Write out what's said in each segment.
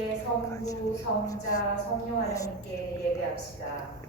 함께 성부, 성자, 성령 하나님께 예배합시다.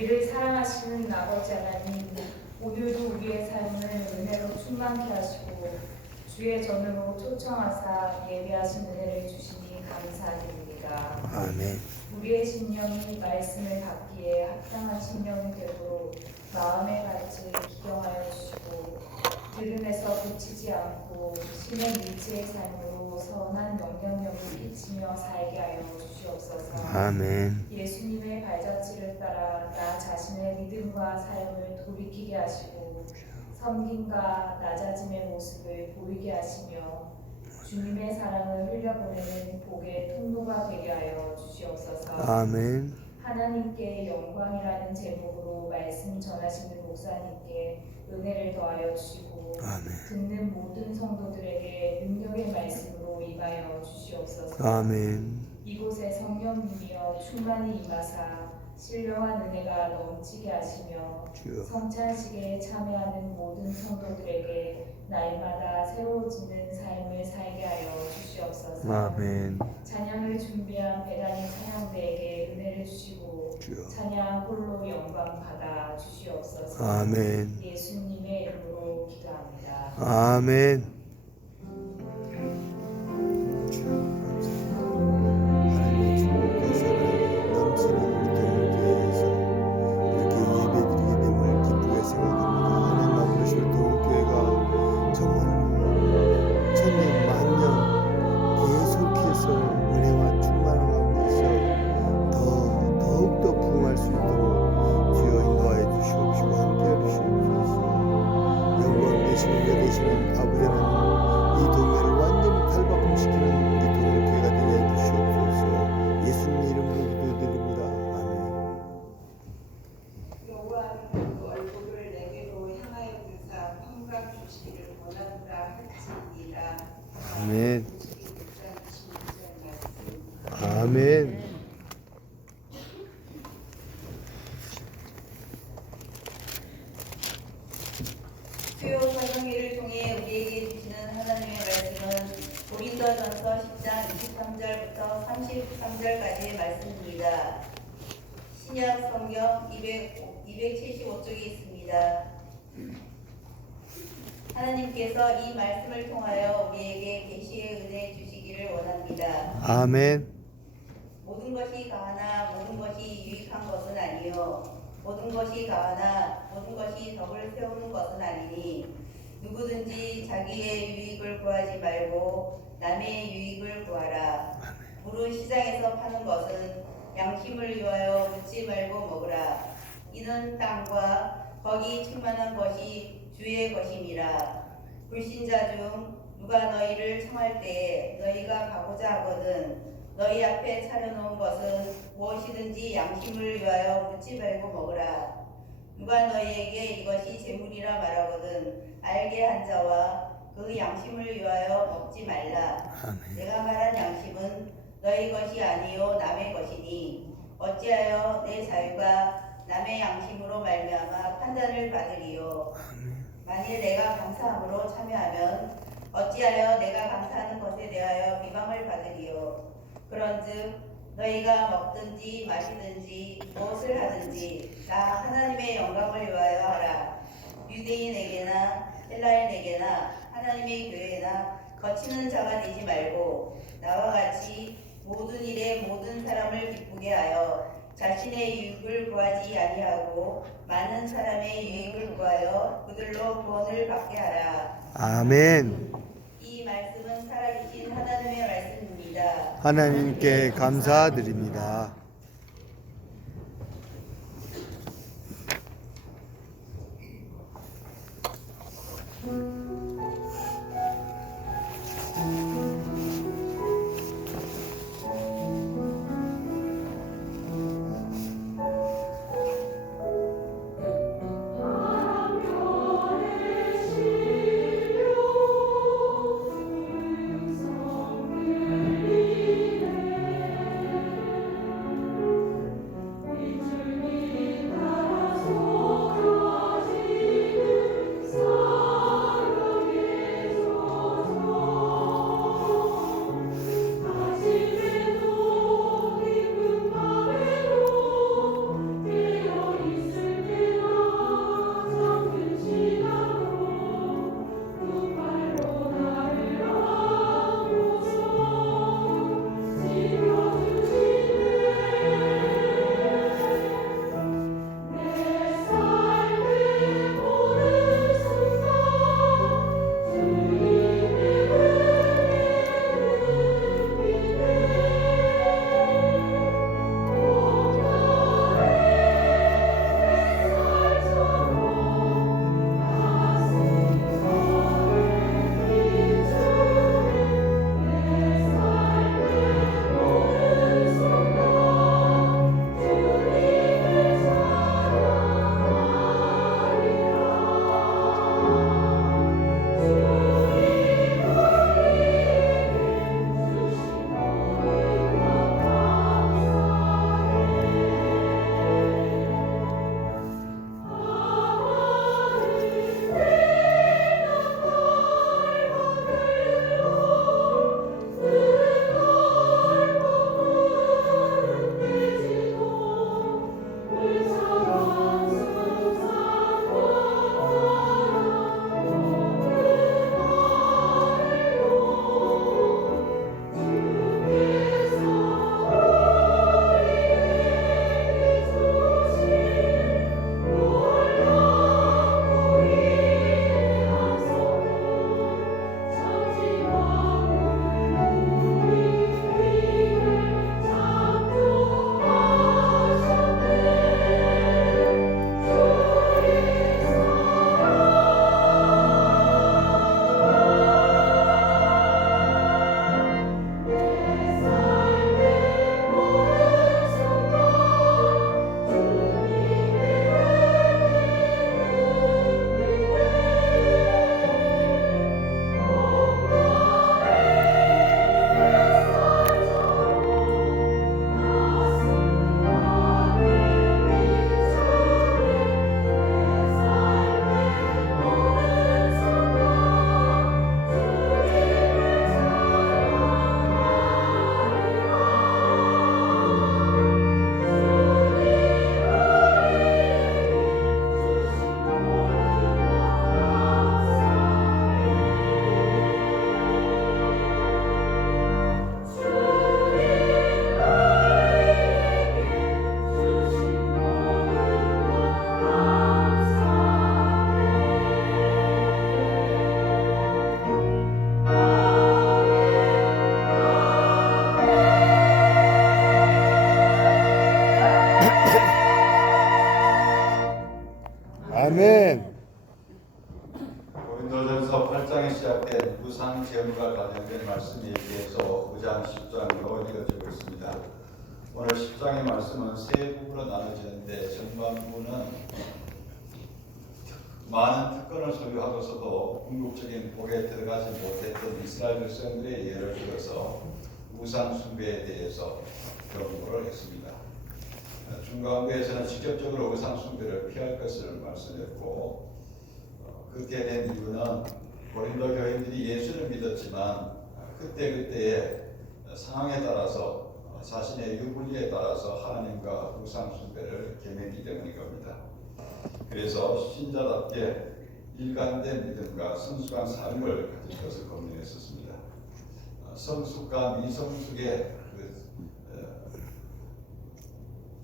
우리를 사랑하시는 아버지 하나님, 오늘도 우리의 삶을 은혜로 충만케 하시고 주의 전으로 초청하사 예배하신 은혜를 주시니 감사드립니다. 아멘. 우리의 심령이 말씀을 받기에 합당한 심령이 되도록 마음의 가치를 기경하여 주시고 들음에서 그치지 않고 신의 일치의 삶으로 선한 명령력을 끼치며 살게 하여 주시옵소서. 아멘. 예수님의 발자취를 따라 나 자신의 믿음과 삶을 돌이키게 하시고 섬김과 낮아짐의 모습을 보이게 하시며 주님의 사랑을 흘려보내는 복의 통로가 되게 하여 주시옵소서. 아멘. 하나님께 영광이라는 제목으로 말씀 전하시는 목사님께 은혜를 더하여 주시고 아멘. 듣는 모든 성도들에게 능력의 말씀으로 임하여 주시옵소서. 아멘. 이곳에 성령님이여 충만히 임하사 신령한 은혜가 넘치게 하시며 주여. 성찬식에 참여하는 모든 성도들에게 날마다 새로워지는 삶을 살게 하여 주시옵소서. 아멘. 찬양을 준비한 배단의 찬양대에게 은혜를 주시고 주여. 찬양 홀로 영광 받아 주시옵소서. 아멘. 예수님의 이름으로 기도합니다. 아멘. 아버지 하나님 아멘. 아멘. 수요 설명회를 통해 우리에게 주시는 하나님의 말씀은 고린도전서 10장 23절부터 33절까지의 말씀입니다. 신약 성경 275쪽에 있습니다. 하나님께서 이 말씀을 통하여 우리에게 계시의 은혜 주시기를 원합니다. 아멘. 모든 것이 가하나 모든 것이 유익한 것은 아니요 모든 것이 가하나 모든 것이 덕을 세우는 것은 아니니 누구든지 자기의 유익을 구하지 말고 남의 유익을 구하라. 무릇 시장에서 파는 것은 양심을 위하여 묻지 말고 먹으라. 이는 땅과 거기 충만한 것이 주의 것임이라. 불신자 중 누가 너희를 청할 때에 너희가 가고자 하거든 너희 앞에 차려놓은 것은 무엇이든지 양심을 위하여 묻지 말고 먹으라. 누가 너희에게 이것이 재물이라 말하거든 알게 한 자와 그 양심을 위하여 먹지 말라. 아멘. 내가 말한 양심은 너희 것이 아니요 남의 것이니 어찌하여 내 자유가 남의 양심으로 말미암아 판단을 받으리요. 만일 내가 감사함으로 참여하면 어찌하여 내가 감사하는 것에 대하여 비방을 받으리요. 그런즉 너희가 먹든지 마시든지 무엇을 하든지 다 하나님의 영광을 위하여 하라. 유대인에게나 헬라인에게나 하나님의 교회나 거치는 자가 되지 말고 나와 같이 모든 일에 모든 사람을 기쁘게 하여 자신의 유익을 구하지 아니하고 많은 사람의 유익을 구하여 그들로 구원을 받게 하라. 아멘. 이 말씀은 살아계신 하나님의 말씀입니다. 하나님께 감사드립니다. 우상 제물과 관련된 말씀에 대해서 9장 10장으로 이어지고 있습니다. 오늘 10장의 말씀은 세 부분으로 나눠지는데 전반부는 많은 특권을 소유하고서도 궁극적인 복에 들어가지 못했던 이스라엘 백성들의 예를 들어서 우상 숭배에 대해서 경고를 했습니다. 중간부에서는 직접적으로 우상 숭배를 피할 것을 말씀했고, 그렇게 된 이유는 고린도 교인들이 예수를 믿었지만 그때그때의 상황에 따라서 자신의 유불리에 따라서 하나님과 우상 숭배를 겸했기 때문인 겁니다. 그래서 신자답게 일관된 믿음과 성숙한 삶을 가질 것을 권면했었습니다. 성숙과 미성숙의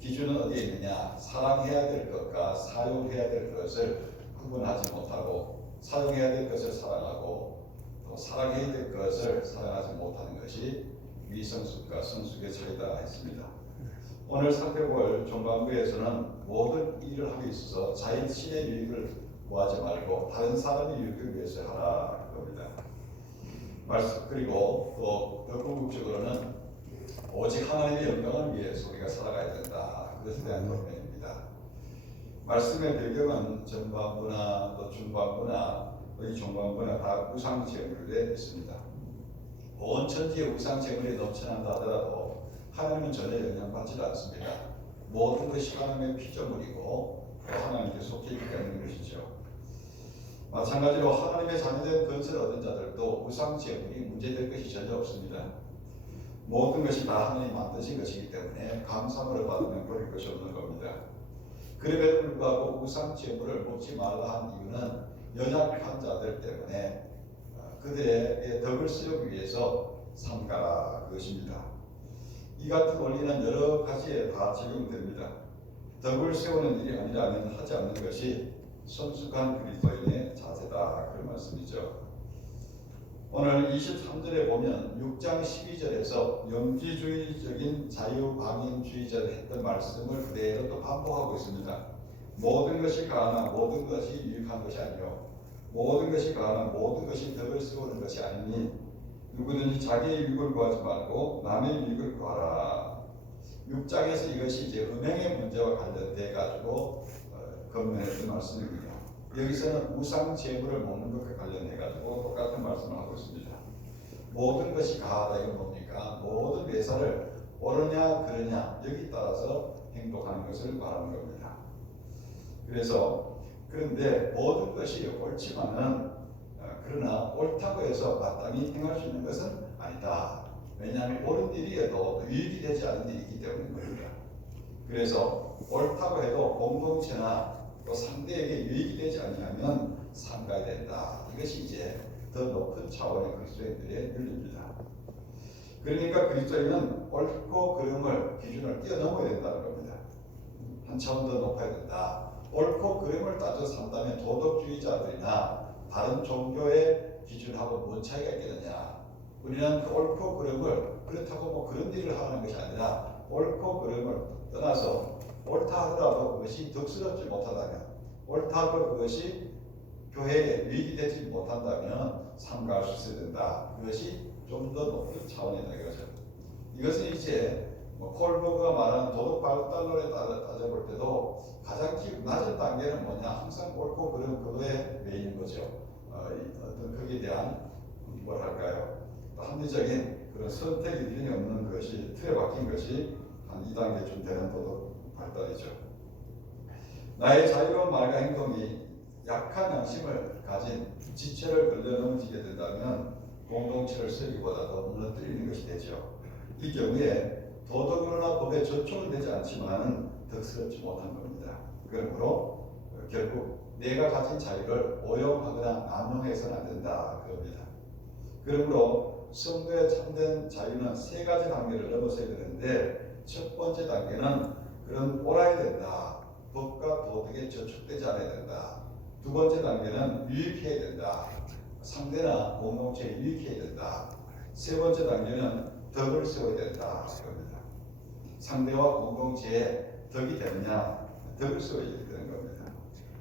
기준은 어디에 있느냐? 사랑해야 될 것과 사용해야 될 것을 구분하지 못하고, 사용해야 될 것을 사랑하고 또 사랑해야 될 것을 사랑하지 못하는 것이 미성숙과 성숙의 차이다 했습니다. 오늘 살펴볼 종반부에서는 모든 일을 하기 있어서 자신의 유익을 구하지 말고 다른 사람의 유익을 위해서 하라 겁니다. 그리고 또 더 궁극적으로는 오직 하나님의 영광을 위해서 우리가 살아가야 된다. 그것에 대한 권면입니다. 말씀의 배경은 전반부나 또 중반부나 이 종반부나 다 우상 제물에 있습니다. 온 천지의 우상 제물이 넘쳐난다 하더라도 하나님은 전혀 영향받지 않습니다. 모든 것이 하나님의 피조물이고 하나님께 속해 있기 때문인 것이죠. 마찬가지로 하나님의 자녀된 건설을 얻은 자들도 우상 제물이 문제될 것이 전혀 없습니다. 모든 것이 다 하나님이 만드신 것이기 때문에 감사함을 받으면 버릴 것이 없는 겁니다. 그럼에도 불구하고 우상 제물을 먹지 말라 한 이유는 연약한 자들 때문에 그들의 덕을 세우기 위해서 삼가라 그것입니다. 이 같은 원리는 여러 가지에 다 적용됩니다. 덕을 세우는 일이 아니라면 하지 않는 것이 성숙한 그리스도인의 자세다 그런 말씀이죠. 오늘 23절에 보면 6장 12절에서 영지주의적인 자유방임주의자를 했던 말씀을 그대로 또 반복하고 있습니다. 모든 것이 가하나 모든 것이 유익한 것이 아니요 모든 것이 가하나 모든 것이 덕을 세우는 것이 아니니 누구든지 자기의 유익을 구하지 말고 남의 유익을 구하라. 6장에서 이것이 이제 음행의 문제와 관련돼 가지고 권면했던 말씀입니다. 여기서는 우상 제물을 먹는 것과 관련해 가지고 똑같은 말씀을 하고 있습니다. 모든 것이 가하다 이건 뭡니까? 모든 매사를 옳으냐 그러냐 여기 따라서 행동하는 것을 말하는 겁니다. 그런데 모든 것이 옳지만은 그러나 옳다고 해서 마땅히 행할 수 있는 것은 아니다. 왜냐하면 옳은 일이어도 유익이 되지 않은 일이 있기 때문인 겁니다. 그래서 옳다고 해도 공동체나 또 상대에게 유익이 되지 않으면 삼가야 된다. 이것이 이제 더 높은 차원의 그리스도인들의 윤리입니다. 그러니까 그리스도인은 옳고 그름을 기준을 뛰어넘어야 된다는 겁니다. 한 차원 더 높아야 된다. 옳고 그름을 따져 산다면 도덕주의자들이나 다른 종교의 기준하고 뭔 차이가 있겠느냐. 우리는 그 옳고 그름을 그렇다고 뭐 그런 일을 하는 것이 아니라 옳고 그름을 떠나서 옳다 하더라도 그것이 덕스럽지 못하다면, 옳다 하더라도 그것이 교회에 유익이 되지 못한다면 삼가할 수 있어야 된다. 그것이 좀 더 높은 차원이다 이거죠. 이것은 이제 콜버그가 말하는 도덕 발달론에 따져볼 때도 가장 낮은 단계는 뭐냐? 항상 옳고 그름 그거에 매이는 거죠. 어떤 거기에 대한 뭐랄까요? 합리적인 그런 선택 기준이 없는 것이 틀에 박힌 것이 한 2단계쯤 되는 도덕 발달이죠. 나의 자유로운 말과 행동이 약한 양심을 가진 지체를 걸려 넘어지게 된다면 공동체를 쓰기보다도 무너뜨리는 것이 되죠. 이 경우에 도덕으로나 법에 저촉은 되지 않지만 덕스럽지 못한 겁니다. 그러므로 결국 내가 가진 자유를 오용하거나 남용해서는 안 된다 그럽니다. 그러므로 성도의 참된 자유는 세 가지 단계를 넘어서야 되는데 첫 번째 단계는 그런 옳아야 된다. 법과 도덕에 저촉되지 않아야 된다. 두 번째 단계는 유익해야 된다. 상대나 공동체에 유익해야 된다. 세 번째 단계는 덕을 세워야 된다. 그럽니다. 상대와 공동체에 덕이 되느냐, 덕을 세워야 되는 겁니다.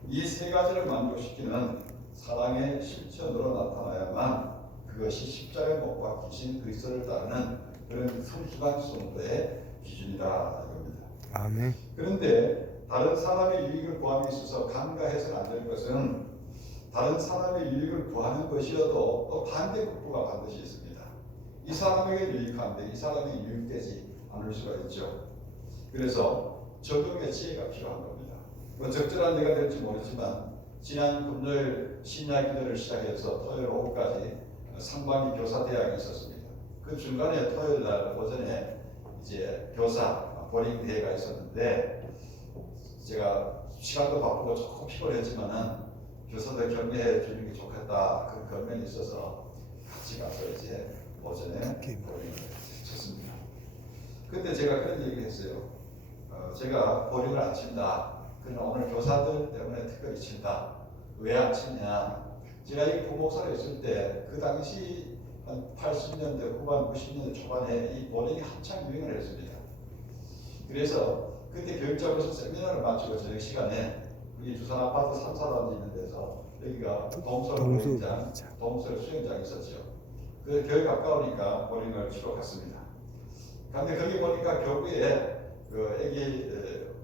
이 세 가지를 만족시키는 사랑의 실천으로 나타나야만 그것이 십자가에 못 박히신 그리스도를 따르는 그런 성숙한 성도의 기준이다 이겁니다. 아멘. 그런데 다른 사람의 유익을 구함에 있어서 간과해서는 안 되는 것은 다른 사람의 유익을 구하는 것이어도 또 반대 극부가 반드시 있습니다. 이 사람에게 유익한데 이 사람에게 유익되지 않을 수가 있죠. 그래서 적용의 지혜가 필요한 겁니다. 뭐 적절한 예가 될지 모르지만 지난 금요일 심야 기도를 시작해서 토요일 오후까지 상반기 교사 대학이 있었습니다. 그 중간에 토요일 날 오전에 이제 교사 보링 대회가 있었는데 제가 시간도 바쁘고 조금 피곤했지만은 교사들 격려해 주는 게 좋겠다 그 결면이 있어서 같이 가서 이제 오전에 보링을 쳤습니다. 그때 제가 그런 얘기를 했어요. 제가 보링을 안 친다. 그러나 오늘 교사들 때문에 특별히 친다. 왜 안 치냐? 제가 이 부목사로 있을 때 그 당시 한 80년대 후반 90년대 초반에 이 보링이 한창 유행을 했습니다. 그래서 그때 교육자로서 세미나를 마치고 저녁 시간에 우리 두산 아파트 3사단지 있는 데서 여기가 동설 보행장, 동설 수영장이 있었죠. 그 교회 가까우니까 보링을 치러 갔습니다. 근데 거기 보니까 교구에 그 애기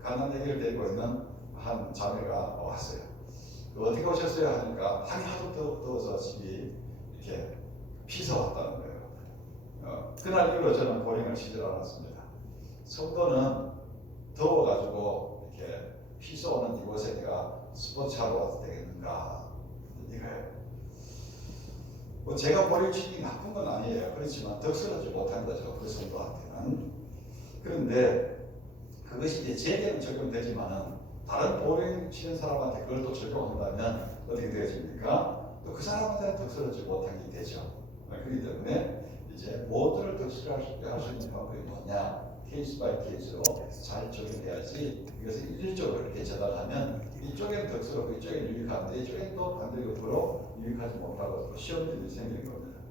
가난 애기를 데리고 있는 한 자매가 왔어요. 어떻게 오셨어요? 하니까 밤이 하도 더워서 집이 이렇게 피서 왔다는 거예요. 그날 이후로 저는 보링을 치질 않았습니다. 성도는 더워가지고 이렇게 피서 오는 이곳에 내가 스포츠하러 와도 되겠는가 이거예요. 뭐 제가 보링 치는 게 나쁜 건 아니에요. 그렇지만 덕스러지 못한 거죠. 그 성도한테는. 그런데 그것이 이제 제게는 적용되지만은 다른 보링 치는 사람한테 그걸 또 적용한다면 어떻게 되어집니까? 또 그 사람한테는 덕스러지 못한 게 되죠. 그렇기 때문에 이제 모두를 덕스러하게 할 수 있는 방법이 뭐냐? 케이스 바이 케이스로 잘 적용해야지 이것을 일률적으로 이렇게 전달하면 이쪽에는 덕스럽고 이쪽에는 유익한데 이쪽에는 또 반대급부로 유익하지 못하고 또 시험들이 생기는 겁니다.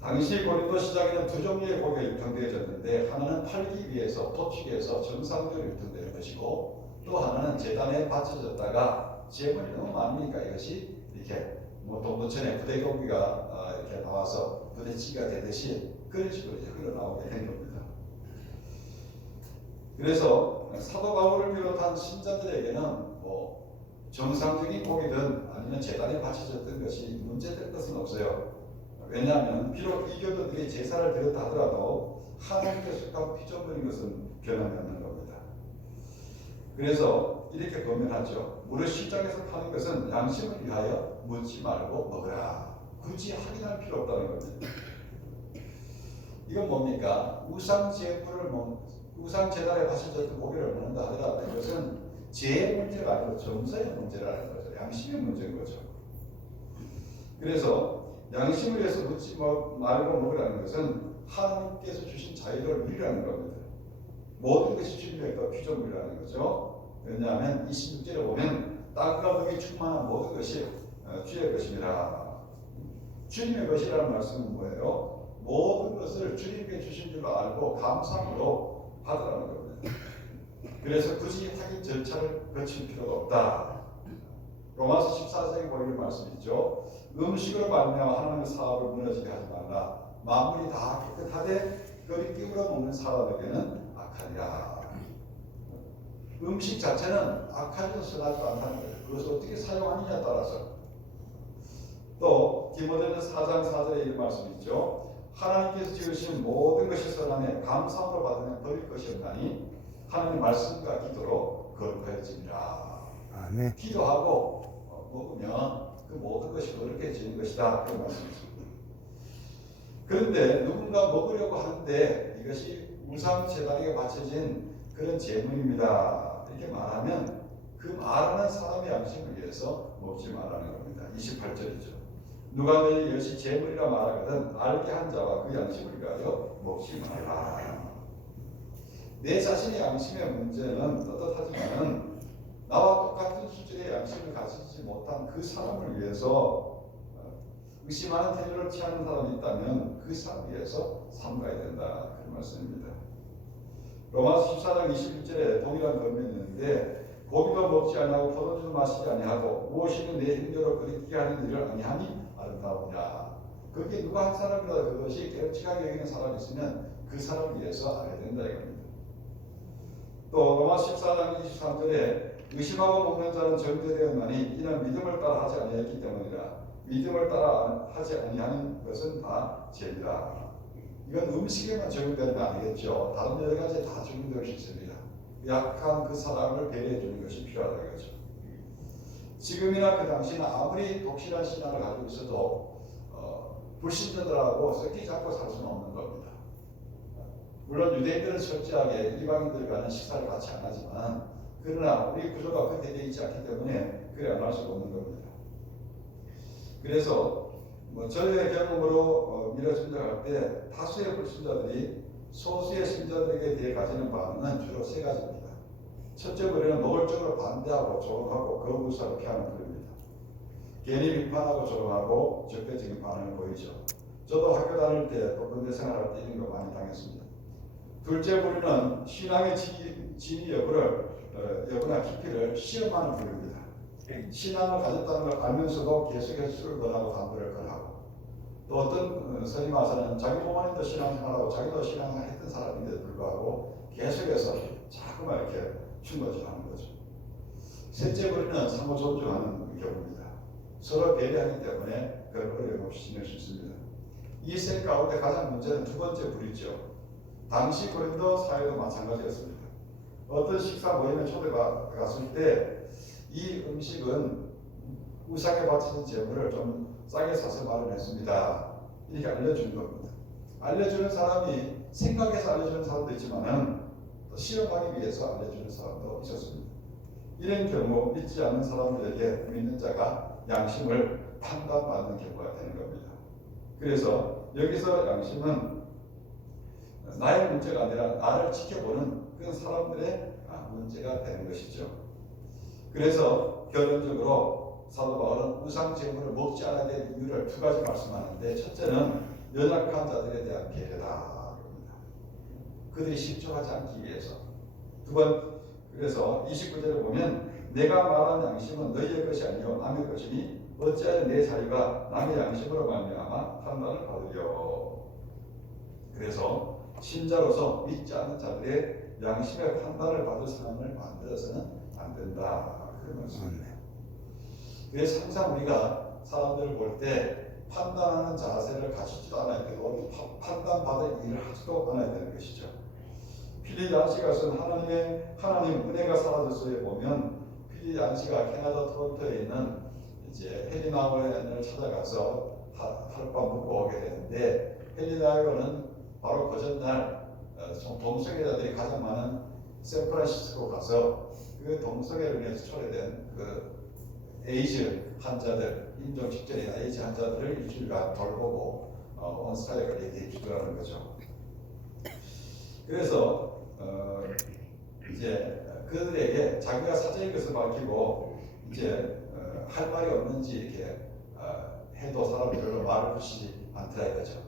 당시 고린도 시장에는 두 종류의 고기가 유통되어졌는데 하나는 팔기 위해서 토치기 위해서 정상적으로 유통되는 것이고 또 하나는 제단에 바쳐졌다가 재물이 너무 많으니까 이것이 이렇게 뭐 동부천에 부대 고기가 이렇게 나와서 부대찌개가 되듯이 그런 식으로 이제 흘러나오게 된 겁니다. 그래서 사도 바울을 비롯한 신자들에게는 뭐 정상적인 고기든 아니면 제단에 바쳐졌던 것이 문제될 것은 없어요. 왜냐하면 비록 이 교도들이 제사를 드렸다 하더라도 하나님께 속한 피조물인 것은 변함이 없는 겁니다. 그래서 이렇게 권면하죠. 무릇 시장에서 파는 것은 양심을 위하여 묻지 말고 먹으라. 굳이 확인할 필요 없다는 겁니다. 이건 뭡니까? 우상 제단에 바쳐졌던 고기를 먹는다 하더라도 이것은 죄의 문제가 아니고 정서의 문제라는 거죠. 양심의 문제인 거죠. 그래서 양심을 위해서 묻지 말고 먹으라는 것은 하나님께서 주신 자유를 누리라는 겁니다. 모든 것이 주님의 피조물이라는 거죠. 왜냐하면 26절에 보면 땅과 물이 충만한 모든 것이 주의 것입니다. 주님의 것이라는 말씀은 뭐예요? 모든 것을 주님께 주신 줄로 알고 감사함으로 받으라는 겁니다. 그래서 굳이 확인 절차를 거칠 필요가 없다. 로마서 14장에 보이는 말씀이죠. 음식으로 말미암아 하나님의 사업을 무너지게 하지 말라. 만물이 다 깨끗하되 그리 끼우러 먹는 사람에게는 악하리라. 음식 자체는 악하지도 선하지도 않다는 거예요. 그것을 어떻게 사용하느냐에 따라서. 또 디모데전서 4장 4절에 이런 말씀이 있죠. 하나님께서 지으신 모든 것이 선하며 감사함으로 받으면 버릴 것이 없나니 하나님의 말씀과 기도로 거룩해지리라. 아멘. 기도하고 먹으면 그 모든 것이 거룩해지는 것이다. 그런 말씀이십니다. 그런데 누군가 먹으려고 하는데 이것이 우상 제단에 바쳐진 그런 제물입니다. 이렇게 말하면 그 말하는 사람의 양심을 위해서 먹지 말라는 겁니다. 28절이죠. 누가 너희 여시 제물이라 말하거든 알게 한 자와 그 양심을 위하여 먹지 말라. 내 자신의 양심의 문제는 떳떳하지만은 나와 똑같은 수준의 양심을 가지지 못한 그 사람을 위해서 의심하는 태도를 취하는 사람이 있다면 그 사람을 위해서 삼가야 된다. 그런 말씀입니다. 로마서 14장 21절에 동일한 권면이 있는데 고기도 먹지 아니하고 포도주도 마시지 아니하고 무엇이든 내 행위로 그리게 하는 일을 아니하니 아름다우냐. 그게 누가 한 사람이라도 그것이 깨우치게 여기는 사람이 있으면 그 사람을 위해서 알아야 된다 이겁니다. 또 로마 14장 23절에 의심하고 먹는 자는 정죄되었나니 이는 믿음을 따라 하지 아니했기 때문이라. 믿음을 따라 하지 아니하는 것은 다 죄니라. 이건 음식에만 적용되는 거 아니겠죠. 다른 여러 가지에 다 적용될 수 있습니다. 약한 그 사람을 배려해 주는 것이 필요하다는 거죠. 지금이나 그 당시는 아무리 독실한 신앙을 가지고 있어도 불신자들하고 섞이지 않고 살 수는 없는 겁니다. 물론 유대인들은 철저하게 이방인들과는 식사를 같이 안 하지만 그러나 우리 구조가 그렇게 되어 있지 않기 때문에 그래 안 할 수가 없는 겁니다. 그래서 저희의 경험으로 미래 순장할 때 다수의 불신자들이 소수의 신자들에게 대해 가지는 반응은 주로 세 가지입니다. 첫째 부류는 노골적으로 반대하고 조롱하고 거부사를 피하는 부류입니다. 괜히 비판하고 조롱하고 적대적인 반응을 보이죠. 저도 학교 다닐 때 또 군대 생활할 때 이런 거 많이 당했습니다. 둘째 부류는 신앙의 진위 여부나 깊이를 시험하는 부류입니다. 신앙을 가졌다는 걸 알면서도 계속해서 술을 권하고 담배를 권하고 또 어떤 스님 와서는 자기 부모님도 신앙생활하고 자기도 신앙을 했던 사람인데도 불구하고 계속해서 자꾸만 이렇게 충고질하는 거죠. 셋째 부류는 상호 존중하는 경우입니다. 서로 배려하기 때문에 별 어려움 없이 지낼 수 있습니다. 이 셋 가운데 가장 문제는 두 번째 부류죠. 당시 고린도 사회도 마찬가지였습니다. 어떤 식사 모임에 초대갔을 때 이 음식은 우상에 바치는 제물을 좀 싸게 사서 마련했습니다. 이렇게 알려주는 겁니다. 알려주는 사람이 생각해서 알려주는 사람도 있지만은 또 실험하기 위해서 알려주는 사람도 있었습니다. 이런 경우 믿지 않는 사람들에게 믿는 자가 양심을 판단받는 경우가 되는 겁니다. 그래서 여기서 양심은 나의 문제가 아니라 나를 지켜보는 그런 사람들의 문제가 되는 것이죠. 그래서 결론적으로 사도 바울은 우상 제물을 먹지 않아야 될 이유를 두 가지 말씀하는데 첫째는 연약한 자들에 대한 배려다. 그들이 실족하지 않기 위해서. 두 번, 그래서 29절에 보면 내가 말한 양심은 너희의 것이 아니요 남의 것이니 어찌하여 내 자유가 남의 양심으로 말미암아 판단을 받으려. 그래서 신자로서 믿지 않는 자들의 양심의 판단을 받을 상황을 만들어서는 안 된다. 그런 말씀입니다. 그래서 항상 우리가 사람들을 볼 때 판단하는 자세를 가지지도 않아야 되고 판단받을 일을 하지도 않아야 되는 것이죠. 필립 얀시가 쓴 하나님 은혜가 사라졌어에 보면 필립 얀시가 캐나다 토론토에 있는 이제 헬리나우를 찾아가서 하룻밤 묵고 오게 되는데 헬리나우는 바로 그 전날 동성애자들이 가장 많은 샌프란시스코 가서 그 동성애를 위해서 초래된 그 에이즈 환자들, 임종 직전인 에이즈 환자들을 일주일간 돌보고 온 사역을 얘기해 주더라는 거죠. 그래서 이제 그들에게 자기가 사제인 것을 밝히고 이제 할 말이 없는지 이렇게 해도 사람이 별로 말을 붙이지 않더라 이거죠.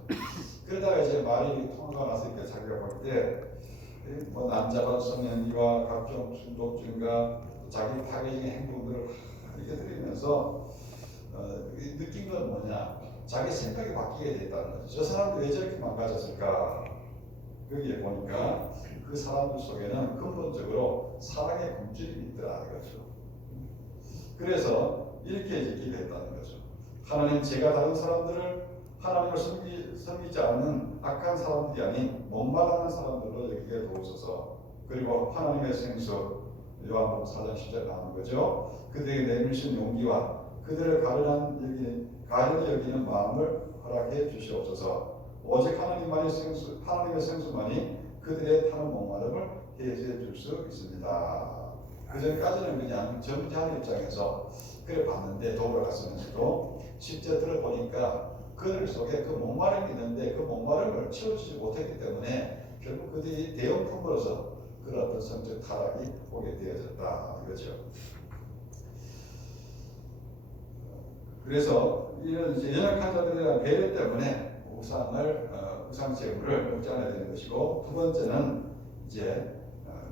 그러다가 이제 말이 통화가 나서 이렇게 자기가 볼 때 뭐 남자반 성행위와 각종 중독증과 자기 파괴적인 행동들을 이렇게 들으면서 느낀 건 뭐냐? 자기 생각이 바뀌게 됐다는 거죠. 저 사람들 왜 저렇게 망가졌을까? 여기에 보니까 그 사람들 속에는 근본적으로 사랑의 굶주림이 있더라 이거죠. 그래서 이렇게 느끼게 됐다는 거죠. 하나님 제가 다른 사람들을 하나님을 섬기지 않는 악한 사람들이 아닌 못마땅한 사람들로 여기게 도우소서. 그리고 하나님의 생수 요한복음 4장 10절 나오는 거죠. 그들에게 내미신 용기와 그들을 가련히 여기는 마음을 허락해 주시옵소서. 오직 하나님의 생수만이 그들의 타는 목마름을 해소해 줄 수 있습니다. 그 전까지는 그냥 정죄하는 입장에서 그래 봤는데 도우러 갔으면서도 실제 들어보니까 그들 속에 그 목마름이 있는데 그 목마름을 채워주지 못했기 때문에 결국 그들이 대형품으로서 그런 어떤 성적 타락이 오게 되어졌다 이거죠. 그래서 이런 이제 연약한 자들에 대한 배려 때문에 우상 제물을 먹지 않아야 되는 것이고, 두 번째는 이제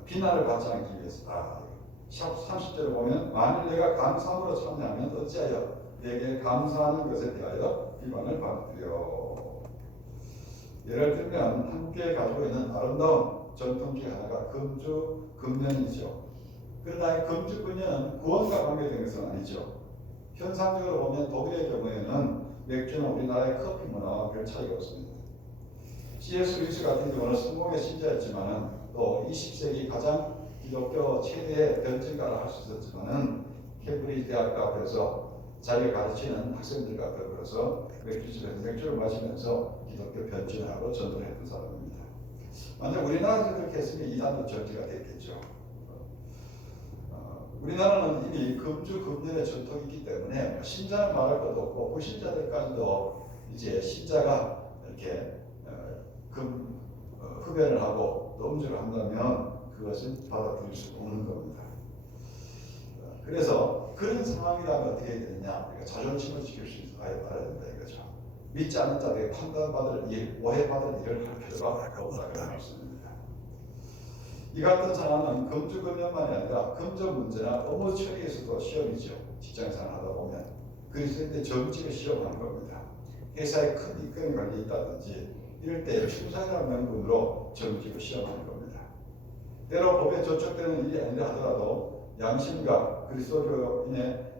비난을 받지 않기 위해서다. 30절을 보면 만일 내가 감사함으로 참여하면 어찌하여 내게 감사하는 것에 대하여 기반을 받들여. 예를 들면 함께 가지고 있는 아름다운 전통 중 하나가 금주 금년이죠. 그러나 이 금주 금년은 구원과 관계된 것은 아니죠. 현상적으로 보면 독일의 경우에는 맥주는 우리나라의 커피 문화와 별 차이가 없습니다. C.S. 루이스 같은 경우는 성공의 신자였지만은 또 20세기 가장 기독교 최대의 변증가를 할 수 있었지만은 케임브리지 대학 앞에서 자기가 가르치는 학생들과 더불어서 맥주집에서 맥주를 마시면서 기독교 변증을 하고 전도를 했던 사람입니다. 만약 우리나라에서 그렇게 했으면 이단도 정지가 됐겠죠. 우리나라는 이미 금주 금년의 전통이 있기 때문에 신자는 말할 것도 없고 불신자들까지도 이제 신자가 이렇게 흡연을 하고 또 음주를 한다면 그것을 받아들일 수 없는 겁니다. 그래서 그런 상황이라면 어떻게 해야 되느냐? 우리가 자존심을 지킬 수 있어야 된다 이거죠. 믿지 않는 자들에게 판단받을 일, 오해받을 일을 할 필요가 없다고 말씀입니다. 이 같은 상황은 금주 금년만이 아니라 금전 문제나 업무 처리에서도 시험이죠. 직장생활 하다 보면 그리스도인들 정직을 시험하는 겁니다. 회사에 큰 입건이 걸려 있다든지 이럴 때 충성이라는 명분으로 정직을 시험하는 겁니다. 때로 법에 저촉되는 일이 아니라 하더라도 양심과 그리스도교인의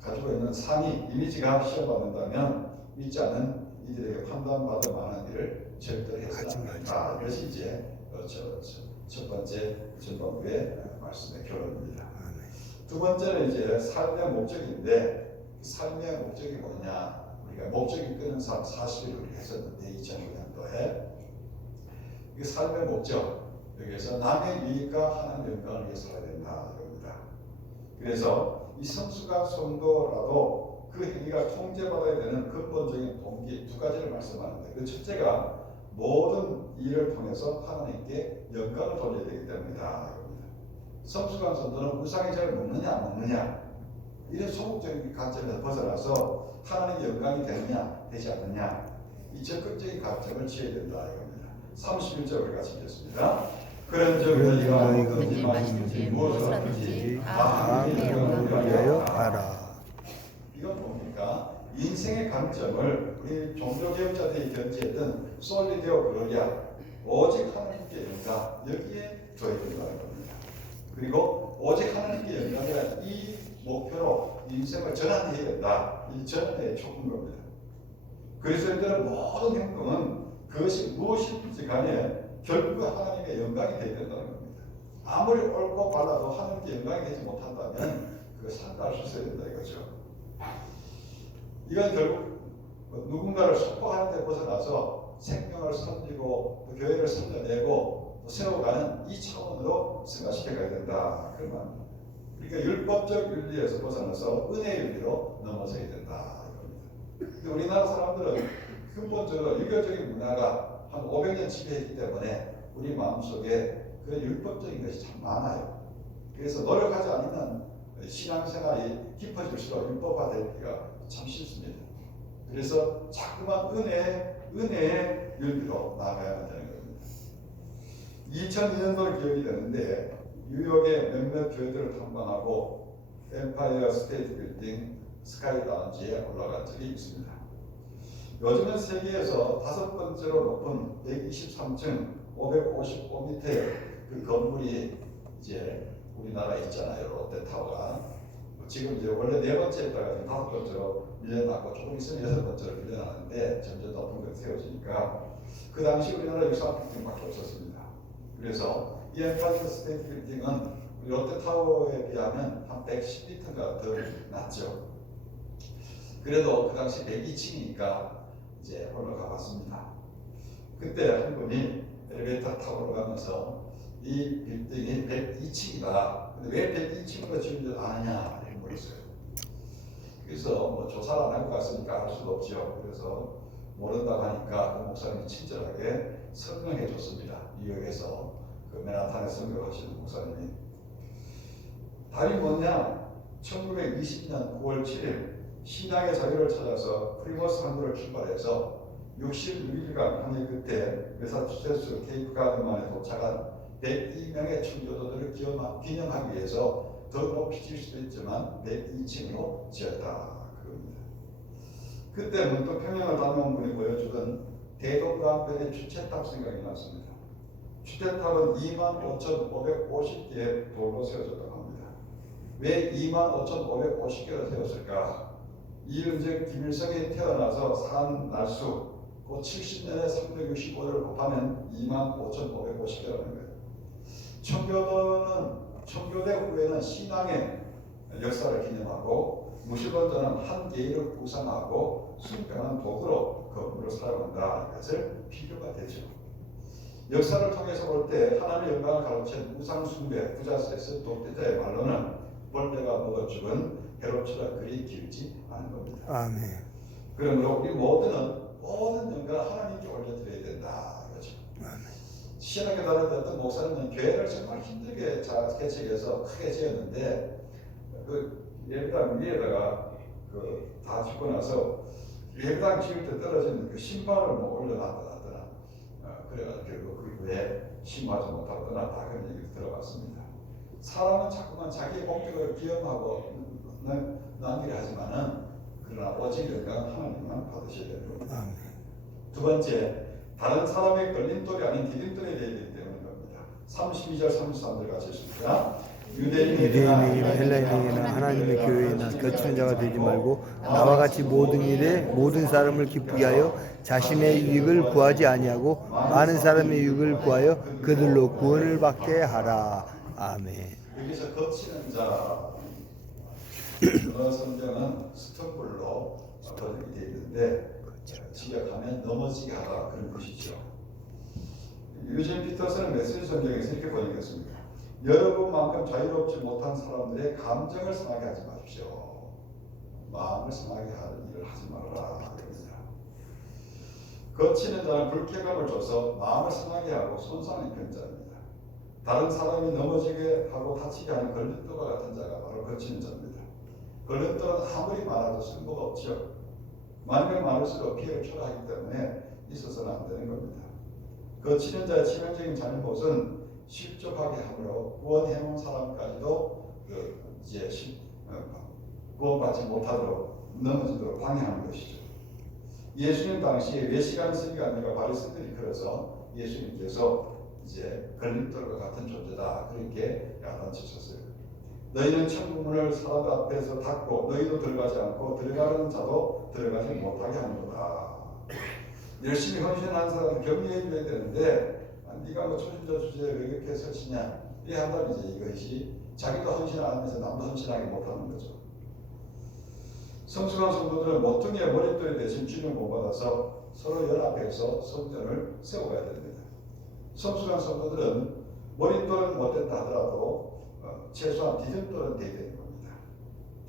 가지고 있는 상이 이미지가 시험받는다면 믿지 않는 이들에게 판단받을 만한 일을 절대로 해서는 안 된다. 이것이 이제 첫 번째 전반부의 말씀의 결론입니다. 두 번째는 이제 삶의 목적인데 삶의 목적이 뭐냐? 우리가 목적이 끄는 삶 40일을 우리가 했었는데 2009년도에 이 삶의 목적 여기에서 남의 유익과 하나님 영광을 위해서 해야 된다 이겁니다. 그래서 이 성수가 성도라도 그 행위가 통제받아야 되는 근본적인 동기 두 가지를 말씀하는데 그 첫째가 모든 일을 통해서 하나님께 영광을 돌려야 되기 때문이다 이겁니다. 성수가 성도는 우상의 죄를 먹느냐 안 먹느냐 이런 소극적인 관점에서 벗어나서 하나님의 영광이 되느냐 되지 않느냐 이 적극적인 관점을 지어야 된다 이겁니다. 31절을 같이 읽겠습니다. 그런즉 너희가 먹든지 마시든지 무엇을 하든지 다 하나님의 영광을 위하여 하라. 이건 뭡니까? 인생의 관점을 우리 종교개혁자들이 견지했던 솔리데오 글로리아 오직 하나님께 영광 여기에 둬야 된다는 겁니다. 그리고 오직 하나님께 영광이라는 이 목표로 인생을 전환해야 된다. 이 전환의 촉구인 겁니다. 그리스도인들은 모든 행동은 그것이 무엇이든지 간에 결국 하나님의 영광이 되어야 된다는 겁니다. 아무리 옳고 발라도 하나님께 영광이 되지 못한다면 그거 상달할 수 있어야 된다 이거죠. 이건 결국 누군가를 속박하는 데 벗어나서 생명을 살리고 또 교회를 살려내고 또 세워가는 이 차원으로 승화시켜가야 된다. 그런 말입니다. 그러니까 율법적 윤리에서 벗어나서 은혜의 윤리로 넘어서야 된다. 이겁니다. 우리나라 사람들은 근본적으로 유교적인 문화가 한 500년 지배했기 때문에 우리 마음속에 그런 율법적인 것이 참 많아요. 그래서 노력하지 않으면 신앙생활이 깊어질수록 율법화되기가 참 쉽습니다. 그래서 자꾸만 은혜의 윤리로 나아가야 되는 겁니다. 2002년도를 기억이 되는데 뉴욕의 몇몇 교회들을 탐방하고 엠파이어 스테이트 빌딩 스카이 라운지에 올라간 적이 있습니다. 요즘은 세계에서 5번째로 높은 123층 555m의 그 건물이 이제 우리나라에 있잖아요. 롯데타워가. 지금 이제 원래 4번째였다가 5번째로 밀려나고 조금 있으면 6번째로 밀려나는데 점점 높은 걸 세워지니까 그 당시 우리나라 63빌딩밖에 없었습니다. 그래서 이 엠파이어 스테이트 빌딩은 롯데타워에 비하면 한 110m가 더 낮죠. 그래도 그 당시 102층이니까 이제 올라가 봤습니다. 그때 한 분이 엘리베이터 타고 올라가면서 이 빌딩이 102층이다. 근데 왜 102층으로 지은 줄 아느냐 이렇게 물었어요. 그래서 뭐 조사를 안 하고 갔으니까 알 수도 없죠. 그래서 모른다고 하니까 그 목사님이 친절하게 설명해 줬습니다. 뉴욕에서 그 맨하탄에 선교하시는 목사님이. 답이 뭐냐? 1920년 9월 7일 신앙의 자유를 찾아서 프리머스 항구를 출발해서 66일간 항해 끝에 매사추세츠 케이프 가든만에 도착한 102명의 청교도들을 기념하기 위해서 더 높이 지을 수도 있지만 102층으로 지었다. 그겁니다. 그때 문득 평양을 다녀온 분이 보여주던 대동강변의 주체탑 생각이 났습니다. 주체탑은 25,550개의 돌로 세워졌다고 합니다. 왜 25,550개를 세웠을까? 이은정 김일성이 태어나서 산 날수 그 70년에 365를 곱하면 25,550개라는 거예요. 청교대 후에는 신앙의 역사를 기념하고 무신론자는 한 개인을 구상하고 순병한 도구로 건물을 사용한다. 이것을 비교가 되죠. 역사를 통해서 볼 때 하나님의 영광을 가로챈 우상 숭배, 부자세스, 독재자의 말로는 벌레가 먹어 죽은 해롭처럼 그리 길지 않은 겁니다. 아멘. 그러므로 우리 모든 영광을 하나님께 올려드려야 된다. 그렇죠. 신학교 다닐 때 어떤 목사님은 교회를 정말 힘들게 잘 개척해서 크게 지었는데 그 예배당 위에다가 다 짓고 나서 예배당 지을 때 떨어진 그 신발을 뭐 올려놨더나 그래가지고 결국 그 후에 신고하지 못하고 떠났다 그런 얘기를 들어봤습니다. 사람은 자꾸만 자기의 공격을 기염하고 남기려 하지만은 그러나 오직 영광은 하나님만 받으셔야 되는 겁니다. 두 번째, 다른 사람의 걸림돌이 아닌 디딤돌이 되어야 되기 때문입니다. 32절 33절 같이 읽습니다. 유대인에게나 헬라인에게나 하나님의 교회에나 거치는 자가 되지 말고 나와 같이 모든 일에 모든 사람을 기쁘게 하여 자신의 유익을 구하지 아니하고 많은 사람의 유익을 구하여 그들로 구원을 받게 하라. 아멘. 여기서 거치는 자 어느 성경은 스톤불로 번역이 되어 있는데 지역하면 넘어지게 하라 그런 뜻이죠. 유진 피터스는 메시지 성경에서 이렇게 번역했습니다. 여러분만큼 자유롭지 못한 사람들의 감정을 상하게 하지 마십시오. 마음을 상하게 하는 일을 하지 말아라. 거치는 자는 불쾌감을 줘서 마음을 상하게 하고 손상을 입히는 자입니다. 다른 사람이 넘어지게 하고 다치게 하는 걸림돌과 같은 자가 바로 거치는 자입니다. 걸림돌은 아무리 많아도 쓸모가 없죠. 많으면 많을수록 피해를 초래하기 때문에 있어서는 안 되는 겁니다. 거치는 자의 치명적인 잘못은 실족하게 함으로 구원해놓은 사람까지도 이제 구원받지 못하도록 넘어지도록 방해하는 것이죠. 예수님 당시에 외식하는 서기관들과 바리새인들이 그래서 예수님께서 이제 걸림돌과 같은 존재다 그렇게 야단치셨어요. 너희는 천국문을 사람들 앞에서 닫고 너희도 들어가지 않고 들어가는 자도 들어가지 못하게 하는구나. 열심히 헌신하는 사람을 격려해 줘야 되는데 네가 뭐 초신자 주제에 왜 이렇게 설치냐 이 한다면 이제 이것이 자기도 헌신 안 하면서 남도 헌신하게 못하는 거죠. 성숙한 성도들은 모퉁이의 머릿돌이 대신 주님 본받아서 서로 연합해서 성전을 세워가야 됩니다. 성숙한 성도들은 머릿돌은 못된다 하더라도 최소한 디딤돌은 돼야 되는 겁니다.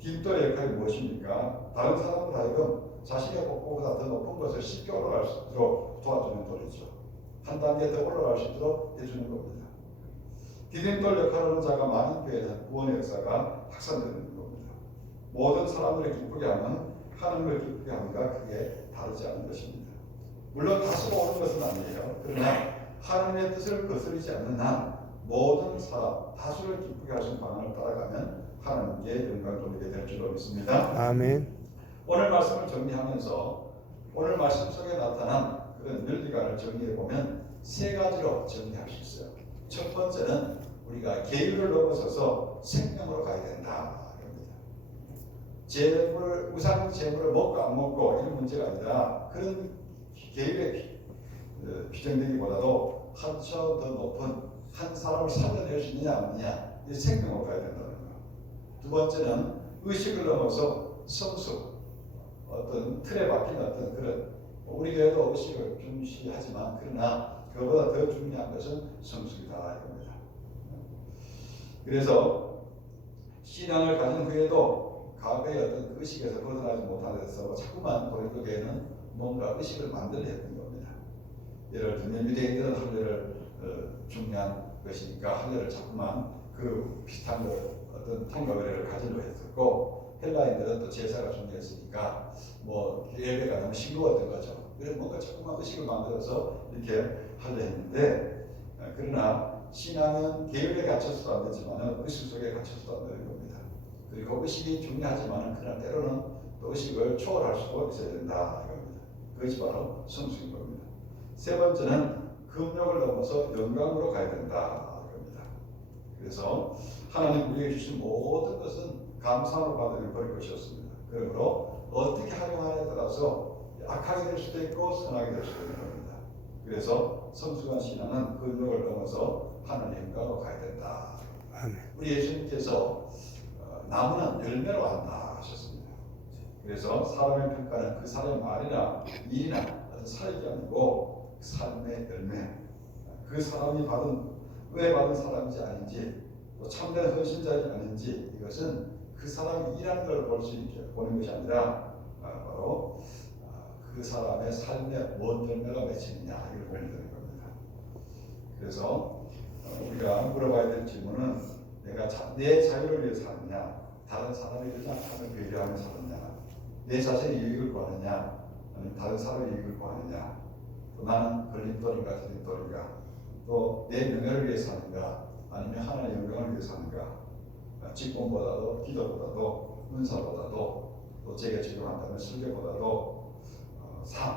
디딤돌의 역할이 무엇입니까? 다른 사람들 하여금 자신의 복보다 더 높은 것을 쉽게 올라갈 수 있도록 도와주는 돌이죠. 한 단계 더 올라갈 수 있도록 해주는 겁니다. 디딤돌 역할을 하는 자가 많은 교회는 구원의 역사가 확산되는 겁니다. 모든 사람들을 기쁘게 하는 하나님을 기쁘게 함과 크게 다르지 않은 것입니다. 물론 다수가 오는 것은 아니에요. 그러나 하나님의 뜻을 거스르지 않는 한 모든 사람 다수를 기쁘게 하신 방안을 따라가면 하나님께 영광 돌리게 될 줄로 믿습니다. 아멘. 오늘 말씀을 정리하면서 오늘 말씀 속에 나타난 그런 논리관을 정리해 보면 세 가지로 정리할 수 있어요. 첫 번째는 우리가 계율을 넘어서서 생명으로 가야 된다. 재물, 우상 재물을 먹고 안 먹고 이런 문제가 아니라 그런 계율에 비정되기보다도 한층 더 높은 한 사람을 살려낼 수 있느냐 없느냐 이 생명으로 가야 된다는 거예요. 두 번째는 의식을 넘어서 성숙 어떤 틀에 박힌 어떤 그런 우리 교회도 의식을 중시하지만 그러나 그보다 더 중요한 것은 성숙이다 이겁니다. 그래서 신앙을 가진 후에도 과거의 어떤 의식에서 벗어나지 못하면서 자꾸만 고린도 교회는 뭔가 의식을 만들려 했던 겁니다. 예를 들면 유대인들은 할례를 중요한 것이니까 할례를 자꾸만 그 비슷한 어떤 통과의례를 가지려 했었고 헬라인들은 또 제사가 중요했으니까 뭐 예배가 너무 싱거웠던 거죠. 그래서 뭔가 자꾸만 의식을 만들어서 이렇게 하려 했는데 그러나 신앙은 계율에 갇혀서도 안 되지만 의식 속에 갇혀서도 안 되는 겁니다. 그리고 의식이 중요하지만 그러나 때로는 또 의식을 초월할 수도 있어야 된다 이겁니다. 그것이 바로 성숙인 겁니다. 세 번째는 금욕을 넘어서 영광으로 가야 된다 이겁니다. 그래서 하나님 우리에게 주신 모든 것은 감사로 받을 것이었습니다. 그러므로 어떻게 활용하냐에 따라서 악하게 될 수도 있고 선하게 될 수도 있는 겁니다. 그래서 성숙한 신앙은 금욕을 넘어서 하나님의 영광으로 가야 된다. 아멘. 우리 예수님께서 나무는 열매로 안다 하셨습니다. 그래서 사람의 평가는 그 사람의 말이나 일이나 어떤 사역이 아니고 그 삶의 열매, 그 사람이 은혜 받은 사람인지 아닌지, 또 참된 헌신자인지 아닌지, 이것은 그 사람이 일하는 걸 볼 수 있게 보는 것이 아니라 바로 그 사람의 삶에 뭔 열매가 맺히느냐 이걸 보면 되는 겁니다. 그래서 우리가 물어봐야 될 질문은 내가 내 자유를 위해 사느냐, 다른 사람의 일상을 배려하며 사느냐, 내 자신의 유익을 구하느냐, 아니면 다른 사람의 유익을 구하느냐, 또 나는 걸림돌인가 디딤돌인가, 또 내 명예를 위해 사는가, 아니면 하나님의 영광을 위해 사는가, 직분보다도 기도보다도 은사보다도 또 제가 지금 한다면 설교보다도